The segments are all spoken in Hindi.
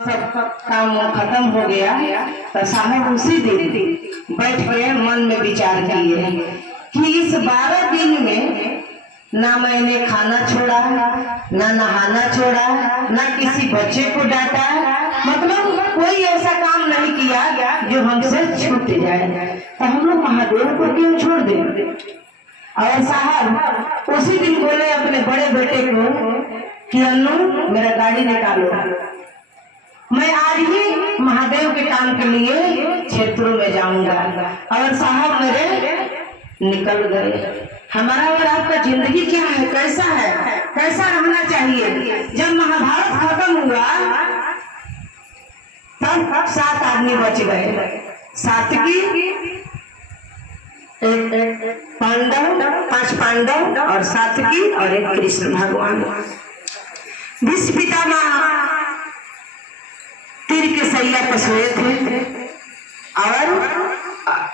सब काम खत्म हो गया तो साहब उसी दिन बैठ के मन में विचार किए कि इस 12 दिन में ना मैंने खाना छोड़ा, ना नहाना छोड़ा, ना किसी बच्चे को डांटा, मतलब कोई ऐसा काम नहीं किया जो हमसे छूट जाए। तो हम लोग महादेव को क्यों छोड़ दें? और साहब उसी दिन बोले अपने बड़े बेटे को कि अन्नू मेरा गाड़ी निकालो, मैं आज ही महादेव के काम के लिए क्षेत्रों में जाऊंगा। और साहब मेरे निकल गए। हमारा और आपका जिंदगी क्या है, कैसा है, कैसा रहना चाहिए? जब महाभारत खत्म हुआ तब 7 आदमी बच गए। सात्विकी, पांडव, 5 पांडव और सात्विकी और एक कृष्ण भगवान। भीष्म पितामह तीर के सैया पर सोए थे और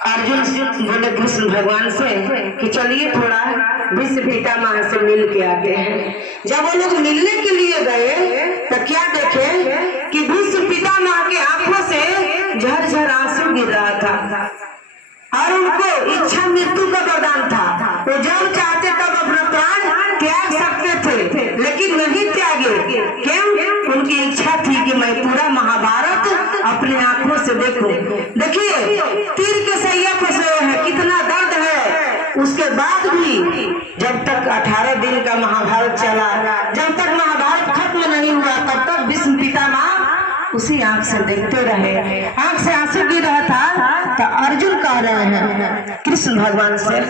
अर्जुन बोले कृष्ण भगवान से कि चलिए थोड़ा भीष्म पितामह से मिल के आते हैं। जब वो लोग मिलने के लिए गए तो क्या देखे कि भीष्म पितामह के आंखों से झरझर आंसू गिर रहा था और उनको इच्छा मृत्यु का वरदान था। वो जब चाहते तब अपना प्राण त्याग सकते थे, लेकिन नहीं त्यागे। क्यों? उनकी इच्छा थी कि मैं पूरा महाभारत अपने आंखों से देखूं। देखिए तीर के सैया पर सोए हैं, कितना दर्द है। उसके बाद भी जब तक 18 दिन का महाभारत चला, जब तक महाभारत खत्म नहीं हुआ तब तक भीष्म पितामह उसी आंख से देखते रहे। आंख से आंसू गिर रहा था तो अर्जुन कह रहे हैं कृष्ण भगवान से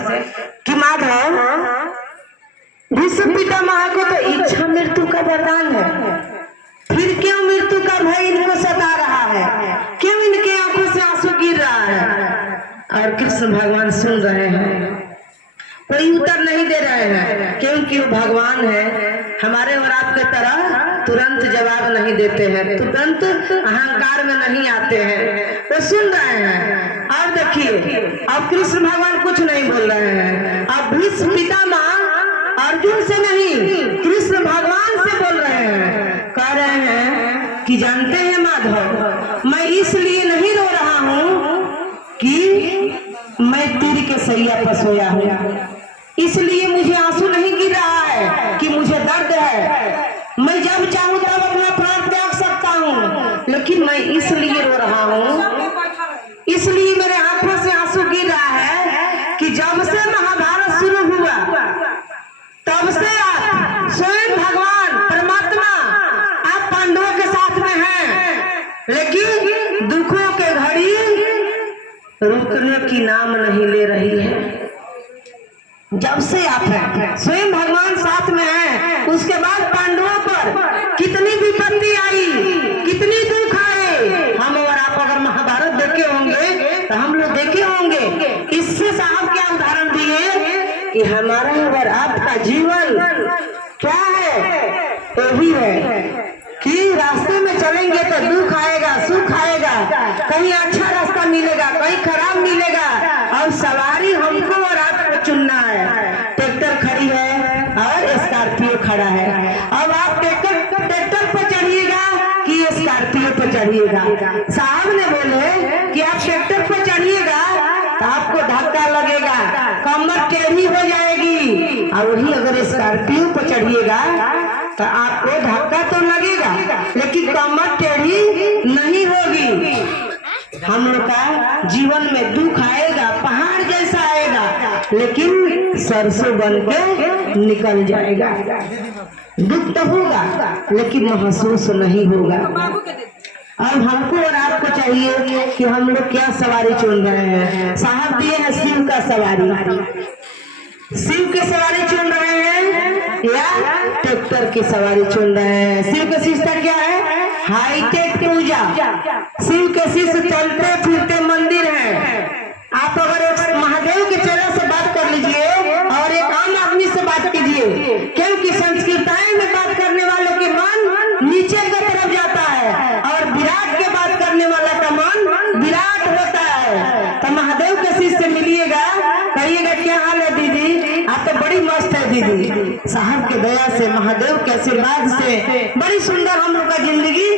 कि माधव, भीष्म पितामह को तो इच्छा मृत्यु का वरदान है, फिर क्यों मृत्यु का भय इनको सता रहा है? क्यों इनके आंखों से आंसू गिर रहा है? और कृष्ण भगवान सुन रहे हैं, कोई उत्तर नहीं दे रहे हैं, क्योंकि वो भगवान है। हमारे और आपके तरह तुरंत जवाब नहीं देते हैं, तुरंत अहंकार में नहीं आते हैं, वो सुन रहे हैं। अब देखिए अब कृष्ण भगवान कुछ नहीं बोल रहे हैं। अब भीष्म पितामह अर्जुन से नहीं कृष्ण भगवान से बोल रहे हैं, कह रहे हैं कि जानते हैं माधव, मैं इसलिए नहीं रो रहा हूँ कि मैं तीर के सैया पर सोया हूँ, इसलिए मुझे आंसू नहीं गिर रहा है कि मुझे दर्द है। मैं जब चाहूँ तब अपना प्राण त्याग सकता हूँ, लेकिन मैं इसलिए रो रहा हूँ, इसलिए मेरे आंखों से आंसू गिर रहा है कि जब से महाभारत शुरू हुआ तब से आप स्वयं भगवान परमात्मा आप पांडवों के साथ में हैं, लेकिन दुखों के घड़ी रुकने की नाम नहीं ले रही है। जब से आप हैं स्वयं भगवान साथ में हैं, उसके बाद पांडवों पर कितनी विपत्ति आई, कितनी दुख आए। हम और आप अगर महाभारत देखे होंगे तो हम लोग देखे होंगे। इससे साहब क्या उदाहरण दिए कि हमारा और आपका जीवन क्या है, यही है कि रास्ते में चलेंगे तो दुख आएगा, सुख आएगा, कहीं अच्छा रास्ता मिलेगा, कहीं खराब मिलेगा। और सवारी हमको और आपको चुनना है। ट्रैक्टर खड़ी है और स्कॉर्पियो खड़ा है, अब आप ट्रैक्टर पर चढ़िएगा कि स्कॉर्पियो पर चढ़िएगा? साहब ने बोले कि आप ट्रैक्टर पर चढ़िएगा तो आपको धक्का लगेगा, कमर टेढ़ी हो जाएगी, और वही अगर स्कॉर्पियो पर चढ़िएगा तो आपको धक्का तो लगेगा लेकिन कमर टेढ़ी नहीं होगी। हम लोग का जीवन में दुख आएगा, पहाड़ जैसा आएगा, लेकिन सरसों बन के निकल जाएगा। दुख तो होगा लेकिन महसूस नहीं होगा। अब हमको और आपको चाहिए कि हम लोग क्या सवारी चुन रहे हैं। साहब दिए हैं शिव का सवारी, शिव की सवारी चुन रहे हैं या ट्रैक्टर की सवारी चुन रहे हैं। शिव का शिष्टा क्या है? हाईटेक पूजा। शिव के शिष्य चलते फिरते मंदिर है। आप अगर एक महादेव के चेला से बात कर लीजिए और एक आम आदमी से बात कीजिए, क्योंकि संस्कृताएं में बात करने वाले के मन नीचे की तरफ जाता है और विराट के बात करने वाला का मन विराट होता है। तो महादेव के शिष्य से मिलिएगा, कहिएगा क्या हाल है दीदी, आप तो बड़ी मस्त है दीदी। साहब के दया से, महादेव के आशीर्वाद से बड़ी सुंदर हम लोग का जिंदगी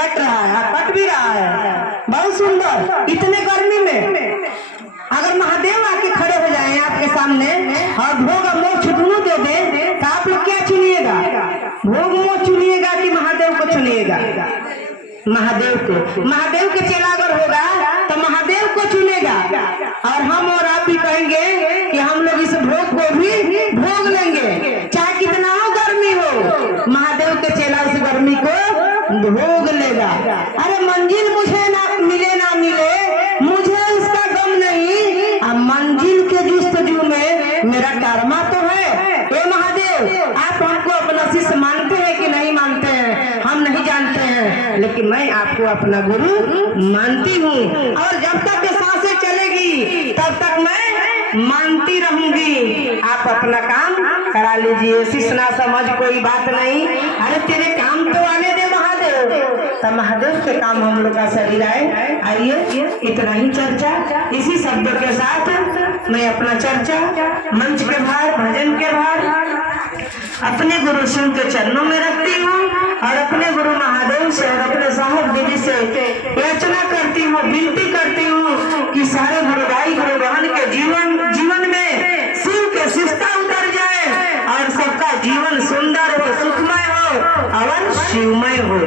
कट रहा है, कट भी रहा है, बहुत सुंदर। इतने गर्मी में अगर महादेव आके खड़े हो जाए आपके सामने और भोग और मोक्ष दोनों दे दे तो आप लोग क्या चुनिएगा? भोग मोक्ष चुनिएगा कि महादेव को चुनिएगा? महादेव को। महादेव के चेला अगर होगा तो महादेव को चुनेगा, और हम और आप भी कहेंगे कि हम लोग इस भोग को भी भोग लेंगे, चाहे कितना हो गर्मी हो, महादेव के चेला उस गर्मी को भोग लेगा। अरे मंजिल मुझे ना मिले ना मिले, मुझे इसका गम नहीं, अब मंजिल के जुस्तजू में मेरा कर्मा तो है। हे महादेव, आप हमको अपना शिष्य मानते हैं कि नहीं मानते हैं हम नहीं जानते हैं, लेकिन मैं आपको अपना गुरु मानती हूँ, और जब तक सांसें चलेगी तब तक मैं मानती रहूंगी। आप अपना काम करा लीजिए, शिष्य ना समझ कोई बात नहीं। अरे तेरे काम तो आने दे महादेव। तो महादेव के काम हम लोग का शरीर आए। आइए, इतना ही चर्चा। इसी शब्दों के साथ मैं अपना चर्चा मंच के भार, भजन के भार अपने गुरु शिव के चरणों में रखती हूँ, और अपने गुरु महादेव से और अपने साहब दीदी से याचना करती हूँ, विनती करती हूँ कि सारे गुरु भाई गुरु बहन के जीवन में शिव के शिष्टा उतर जाए, और सबका जीवन सुंदर हो, सुखमय हो और शिवमय हो।